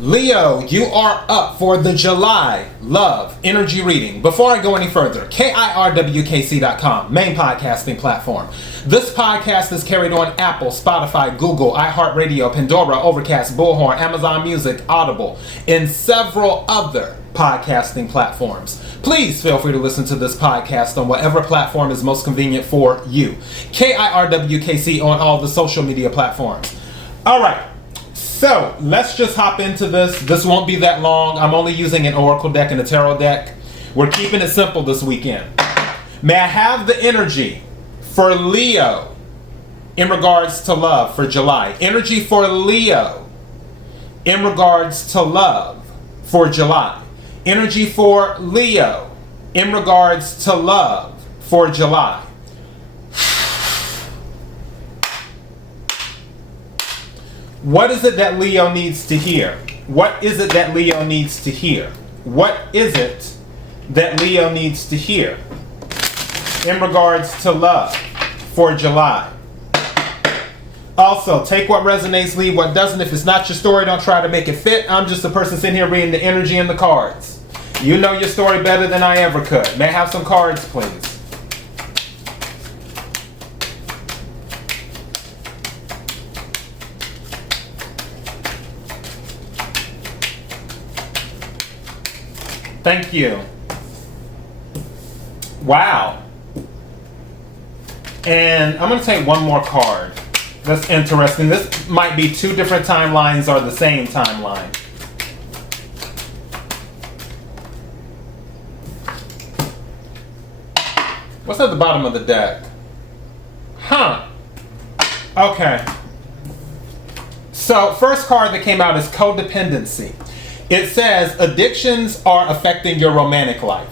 Leo, you are up for the July Love Energy Reading. Before I go any further, KIRWKC.com, main podcasting platform. This podcast is carried on Apple, Spotify, Google, iHeartRadio, Pandora, Overcast, Bullhorn, Amazon Music, Audible, and several other podcasting platforms. Please feel free to listen to this podcast on whatever platform is most convenient for you. KIRWKC on all the social media platforms. All right. So, let's just hop into this. This won't be that long. I'm only using an Oracle deck and a Tarot deck. We're keeping it simple this weekend. May I have the energy for Leo in regards to love for July? Energy for Leo in regards to love for July. Energy for Leo in regards to love for July. What is it that Leo needs to hear? What is it that Leo needs to hear? What is it that Leo needs to hear in regards to love for July? Also, take what resonates, leave what doesn't. If it's not your story, don't try to make it fit. I'm just a person sitting here reading the energy and the cards. You know your story better than I ever could. May I have some cards, please? Thank you. Wow. And I'm going to take one more card. That's interesting. This might be two different timelines or the same timeline. What's at the bottom of the deck? Huh. Okay. So, first card that came out is codependency. It says addictions are affecting your romantic life.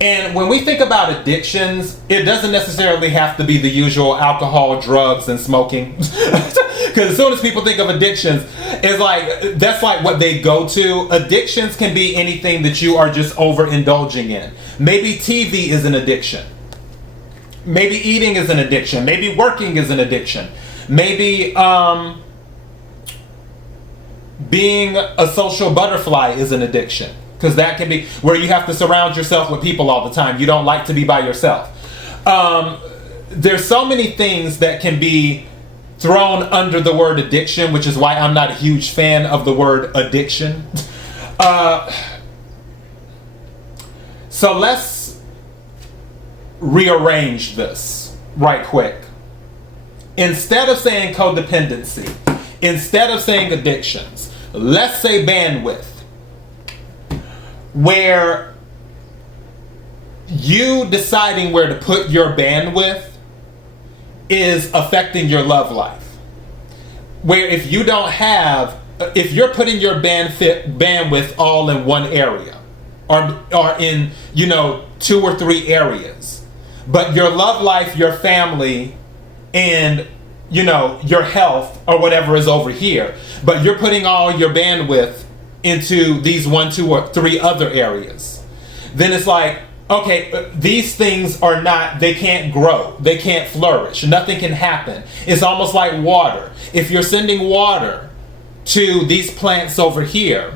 And when we think about addictions, it doesn't necessarily have to be the usual alcohol, drugs, and smoking. Because as soon as people think of addictions, it's like, that's like what they go to. Addictions can be anything that you are just overindulging in. Maybe TV is an addiction. Maybe eating is an addiction. Maybe working is an addiction. Maybe, being a social butterfly is an addiction, because that can be where you have to surround yourself with people all the time. You don't like to be by yourself. There's so many things that can be thrown under the word addiction, which is why I'm not a huge fan of the word addiction. So let's rearrange this right quick. Instead of saying codependency, instead of saying addictions, let's say bandwidth, where you deciding where to put your bandwidth is affecting your love life. Where if you don't have, if you're putting your bandwidth all in one area, or in, you know, 2 or 3 areas, but your love life, your family, and you know, your health or whatever is over here, but you're putting all your bandwidth into these 1, 2, or 3 other areas, then it's like, okay, these things are not, they can't grow, they can't flourish, nothing can happen. It's almost like water. If you're sending water to these plants over here,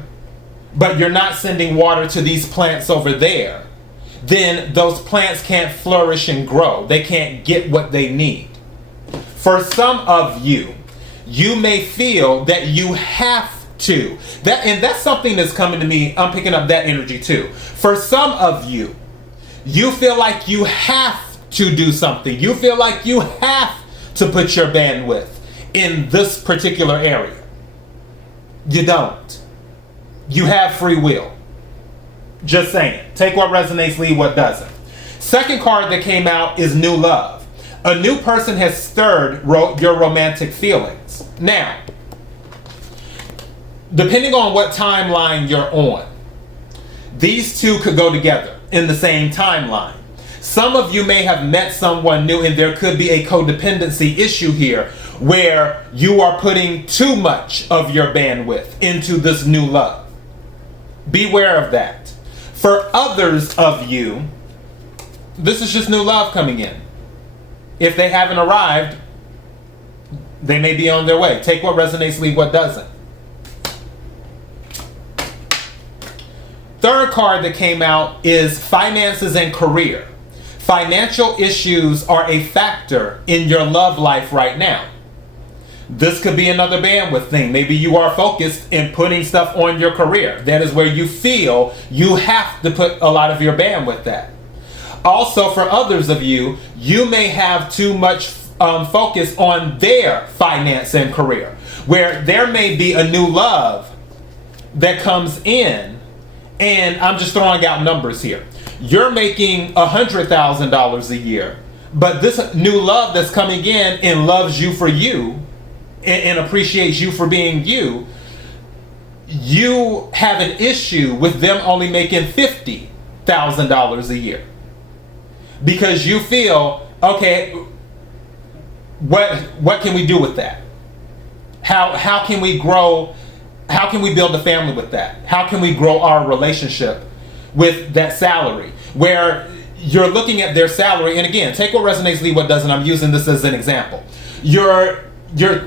but you're not sending water to these plants over there, then those plants can't flourish and grow. They can't get what they need. For some of you, you may feel that you have to. And that's something that's coming to me. I'm picking up that energy too. For some of you, you feel like you have to do something. You feel like you have to put your bandwidth in this particular area. You don't. You have free will. Just saying. Take what resonates, leave what doesn't. Second card that came out is new love. A new person has stirred your romantic feelings. Now, depending on what timeline you're on, these two could go together in the same timeline. Some of you may have met someone new, and there could be a codependency issue here where you are putting too much of your bandwidth into this new love. Beware of that. For others of you, this is just new love coming in. If they haven't arrived, they may be on their way. Take what resonates, leave what doesn't. third card that came out is finances and career. Financial issues are a factor in your love life right now. This could be another bandwidth thing. Maybe you are focused in putting stuff on your career. That is where you feel you have to put a lot of your bandwidth at. Also, for others of you, you may have too much focus on their finance and career, where there may be a new love that comes in, and I'm just throwing out numbers here. You're making $100,000 a year, but this new love that's coming in and loves you for you and appreciates you for being you, you have an issue with them only making $50,000 a year. Because you feel, okay, what can we do with that? How can we grow? How can we build a family with that? How can we grow our relationship with that salary? Where you're looking at their salary, and again, take what resonates, leave what doesn't. I'm using this as an example. You're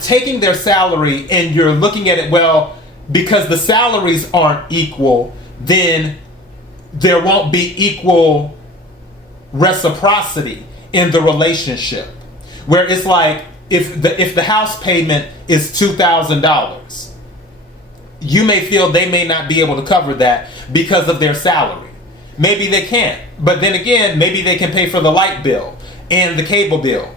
taking their salary and you're looking at it, well, because the salaries aren't equal, then there won't be equal reciprocity in the relationship. Where it's like, if the house payment is $2,000, you may feel they may not be able to cover that because of their salary. Maybe they can't, but then again, maybe they can pay for the light bill and the cable bill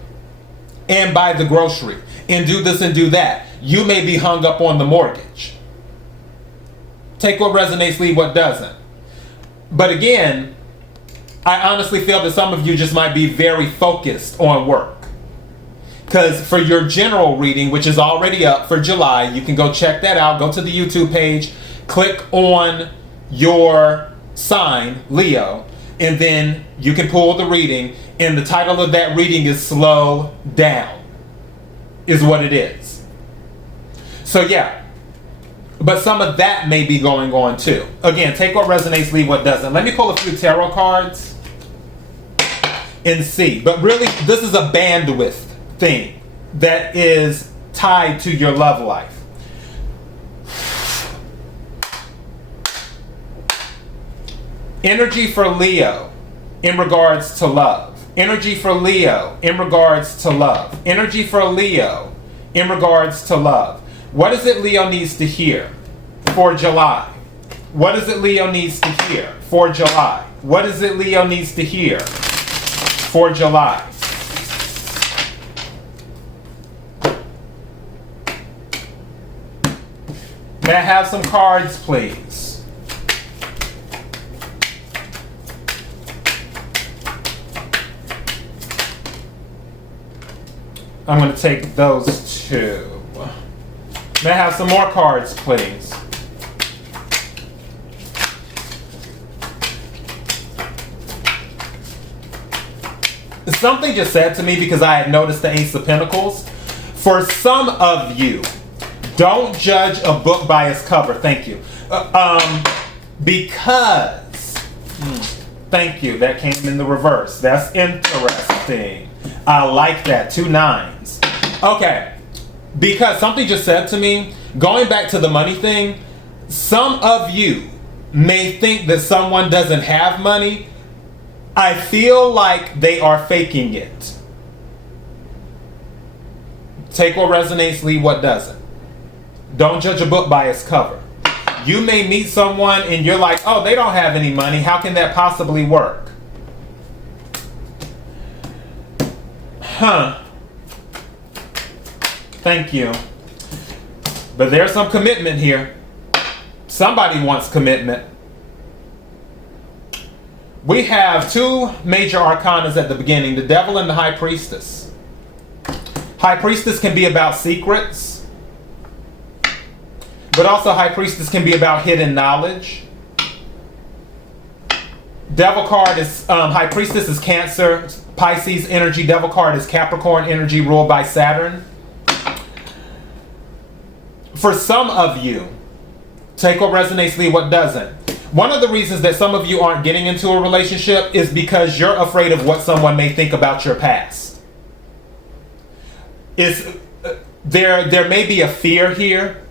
and buy the grocery and do this and do that. You may be hung up on the mortgage. Take what resonates, leave what doesn't. But again, I honestly feel that some of you just might be very focused on work. Because for your general reading, which is already up for July, you can go check that out. Go to the YouTube page, click on your sign, Leo, and then you can pull the reading. And the title of that reading is Slow Down, is what it is. So yeah, but some of that may be going on too. Again, take what resonates, leave what doesn't. Let me pull a few tarot cards and see. But really, this is a bandwidth thing that is tied to your love life. Energy for Leo in regards to love. Energy for Leo in regards to love. Energy for Leo in regards to love. What is it Leo needs to hear for July? What is it Leo needs to hear for July? What is it Leo needs to hear for July? May I have some cards, please? I'm going to take those two. May I have some more cards, please? Something just said to me, because I had noticed the Ace of Pentacles. For some of you, don't judge a book by its cover. Thank you. Because, thank you, that came in the reverse. That's interesting. I like that. 2 9s. Okay. Because something just said to me, going back to the money thing, some of you may think that someone doesn't have money. I feel like they are faking it. Take what resonates, leave what doesn't. Don't judge a book by its cover. You may meet someone and you're like, oh, they don't have any money. How can that possibly work? Thank you. But there's some commitment here. Somebody wants commitment. We have 2 major arcanas at the beginning, the Devil and the High Priestess. High Priestess can be about secrets, but also High Priestess can be about hidden knowledge. Devil card is, High Priestess is Cancer, Pisces energy. Devil card is Capricorn energy, ruled by Saturn. For some of you, take what resonates, leave what doesn't. One of the reasons that some of you aren't getting into a relationship is because you're afraid of what someone may think about your past. There may be a fear here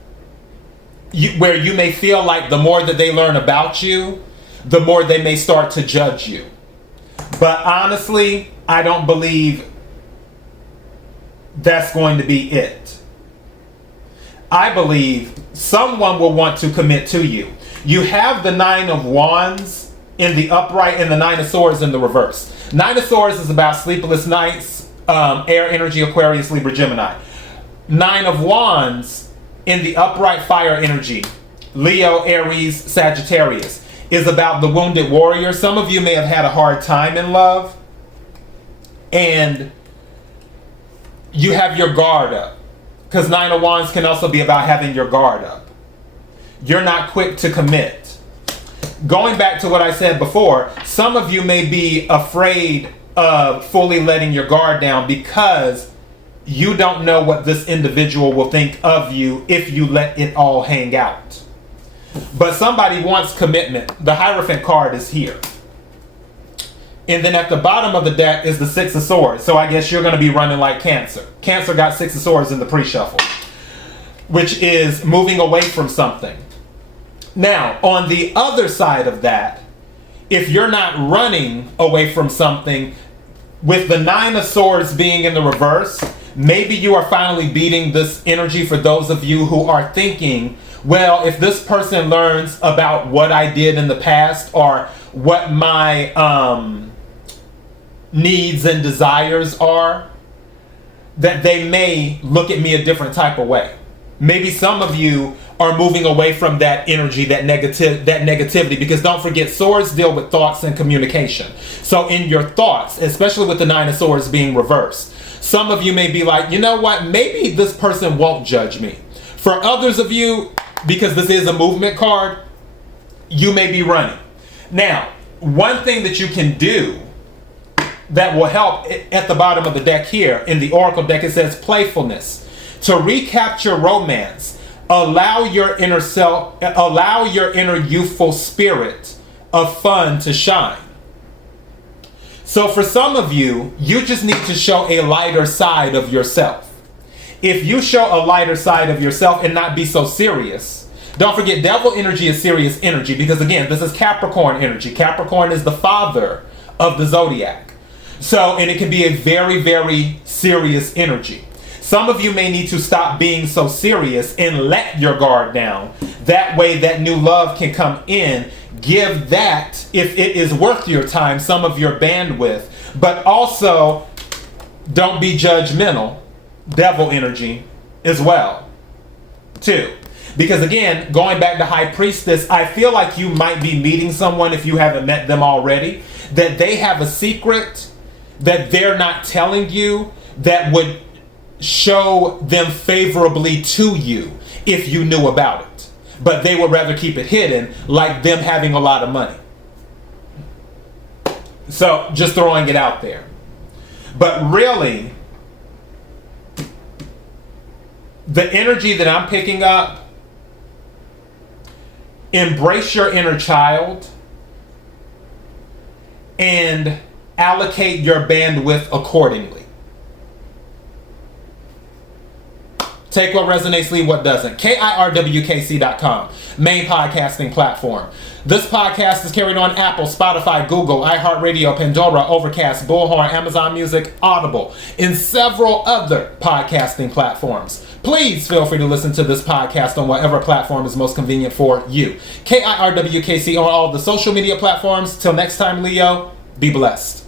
where you may feel like the more that they learn about you, the more they may start to judge you. But honestly, I don't believe that's going to be it. I believe someone will want to commit to you. You have the Nine of Wands in the upright and the Nine of Swords in the reverse. Nine of Swords is about sleepless nights, air energy, Aquarius, Libra, Gemini. Nine of Wands in the upright, fire energy, Leo, Aries, Sagittarius, is about the wounded warrior. Some of you may have had a hard time in love, and you have your guard up. Because Nine of Wands can also be about having your guard up. You're not quick to commit. Going back to what I said before, some of you may be afraid of fully letting your guard down because you don't know what this individual will think of you if you let it all hang out. But somebody wants commitment. The Hierophant card is here. And then at the bottom of the deck is the Six of Swords. So I guess you're going to be running like Cancer. Cancer got Six of Swords in the pre-shuffle, which is moving away from something. Now, on the other side of that, if you're not running away from something, with the Nine of Swords being in the reverse, maybe you are finally beating this energy for those of you who are thinking, well, if this person learns about what I did in the past or what my needs and desires are, that they may look at me a different type of way. Maybe some of you are moving away from that energy, that negativity, because don't forget, swords deal with thoughts and communication. So in your thoughts, especially with the Nine of Swords being reversed, some of you may be like, you know what, maybe this person won't judge me. For others of you, because this is a movement card, you may be running. Now, one thing that you can do that will help, at the bottom of the deck here, in the Oracle deck, it says playfulness. To recapture romance, allow your inner self, allow your inner youthful spirit of fun to shine. So for some of you, you just need to show a lighter side of yourself. If you show a lighter side of yourself and not be so serious, don't forget, devil energy is serious energy, because again, this is Capricorn energy. Capricorn is the father of the zodiac. So, and it can be a very, very serious energy. Some of you may need to stop being so serious and let your guard down. That way that new love can come in. Give that, if it is worth your time, some of your bandwidth. But also, don't be judgmental. Devil energy as well, too. Because again, going back to High Priestess, I feel like you might be meeting someone, if you haven't met them already, that they have a secret that they're not telling you that would show them favorably to you if you knew about it. But they would rather keep it hidden, like them having a lot of money. So, just throwing it out there. But really, the energy that I'm picking up, embrace your inner child and allocate your bandwidth accordingly. Take what resonates, leave what doesn't. KIRWKC.com, main podcasting platform. This podcast is carried on Apple, Spotify, Google, iHeartRadio, Pandora, Overcast, Bullhorn, Amazon Music, Audible, and several other podcasting platforms. Please feel free to listen to this podcast on whatever platform is most convenient for you. KIRWKC on all the social media platforms. Till next time, Leo, be blessed.